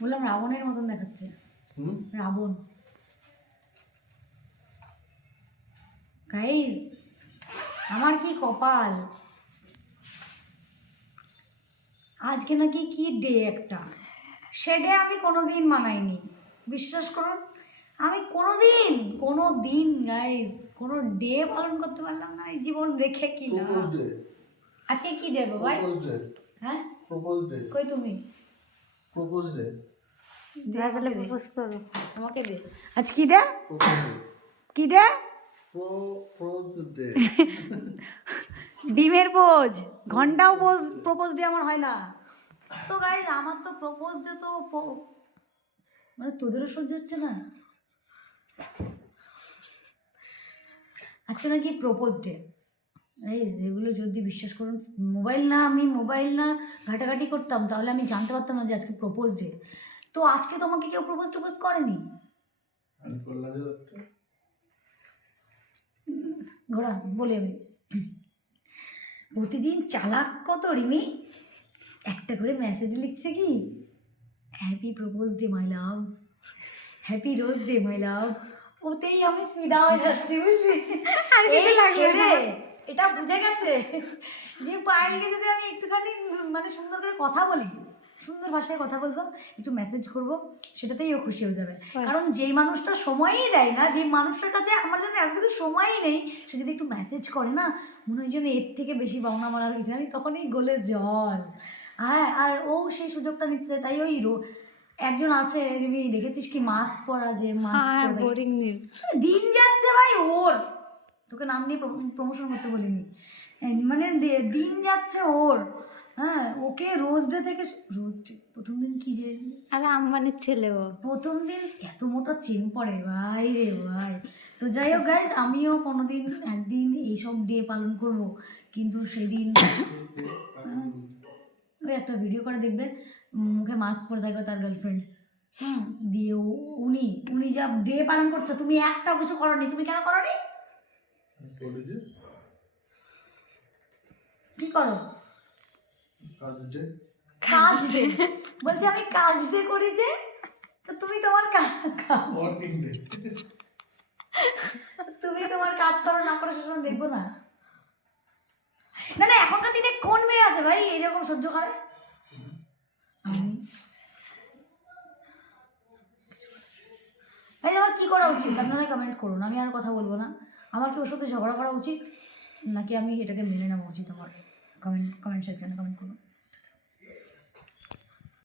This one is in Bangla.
বললাম রাবণের মতন দেখাচ্ছে। রাবণ। গাইজ আমার কি কপাল? আজকে নাকি কি ডে একটা? সে ডে আমি কোনো দিন মানাইনি। বিশ্বাস করুন আমি কোনো দিন কোনো দিন গাইজ কোনো ডে পালন করতে পারলাম না এই জীবন রেখে কি লাভ? ডে আজকে কি ডে প্রপোজ হ্যাঁ? প্রপোজ ডে কই তুমি? প্রপোজ ডে দে, আমাকে দে। আমাকে দে। আজ কি ডে কি ডে ডিমের পোজ ঘন্টাও পোজ প্রপোজ ডে আমার হয় না। তো গাইজ আমার তো প্রপোজ ডে তো মানে তোদেরও সহ্য হচ্ছে না? আজকে নাকি প্রপোজ ডে। এই যেগুলো যদি বিশ্বাস করুন মোবাইল না আমি মোবাইল না ঘাটাঘাটি করতাম তাহলে আমি জানতে পারতাম না যে আজকে প্রপোজ ডে। তো আজকে তোমাকে কেউ প্রপোজ টপোজ করেনি? ঘোড়া বলি আমি। প্রতিদিন চালাক কত রিমি? একটা করে মেসেজ লিখছে কি? Happy propose day my love happy rose day my love ওতেই আমি ফিদা হয়ে যাচ্ছি বুঝলি? এই ছেলে এটা বুঝে গেছে যে পায়েলকে যদি আমি একটুখানি মানে সুন্দর করে কথা বলি সুন্দর ভাষায় কথা বলব একটু মেসেজ করব সেটাতেই ও খুশি হয়ে যাবে। কারণ যেই মানুষটা সময়ই দেয় না যে মানুষটার কাছে আমার জন্য এতটুকু সময়ই নেই সে যদি একটু মেসেজ করে না মনে হয় যেন এর থেকে বেশি পাওনা মারার কিছু আমি তখনই গলে জল। হ্যাঁ আর ও সেই সুযোগটা নিচ্ছে তাই ওই রো একজন আছে রিমি দেখেছিস কি মাস্ক পরা যে মাস্ক হ্যাঁ। বোরিং দিন যাচ্ছে ভাই ওর। তোকে নাম নিয়ে প্রমোশন করতে বলিনি। মানে দিন যাচ্ছে ওর। ওকে রোজ ডে থেকে রোজ ডে প্রথম দিন কি যে? আর আম্বানির ছেলে ও। প্রথম দিন এত মোটা চেন পড়ে ভাই রে ভাই। তো যাই হোক গাইজ আমিও কোনোদিন একদিন এইসব ডে পালন করব কিন্তু সেদিন ওই একটা ভিডিও করে দেখবে মুখে মাস্ক পরে থাকবে তার গার্লফ্রেন্ড হুম দিয়ে ও- উনি উনি যা ডে পালন করছ তুমি একটাও কিছু করনি তুমি কেন করনি? কি করো? কাজ ডে কাজ ডে বলছে আমি কাজ ডে করি যে তো তুমি তোমার কাজ ওয়ার্কিং ডে তুমি তোমার কাজ করো না করো সেসময় দেখব না। না না এখনকার দিনে কোন মেয়ে আছে ভাই এরকম সহ্য করে? আমি এই আমার কি করা উচিত? আপনারা কমেন্ট করুন আমি আর কথা বলব না। আমার কি ওর সাথে ঝগড়া করা উচিত? নাকি আমি এটাকে মেনে নেওয়া উচিত আমার কমেন্ট কমেন্ট সেকশনে কমেন্ট করুন?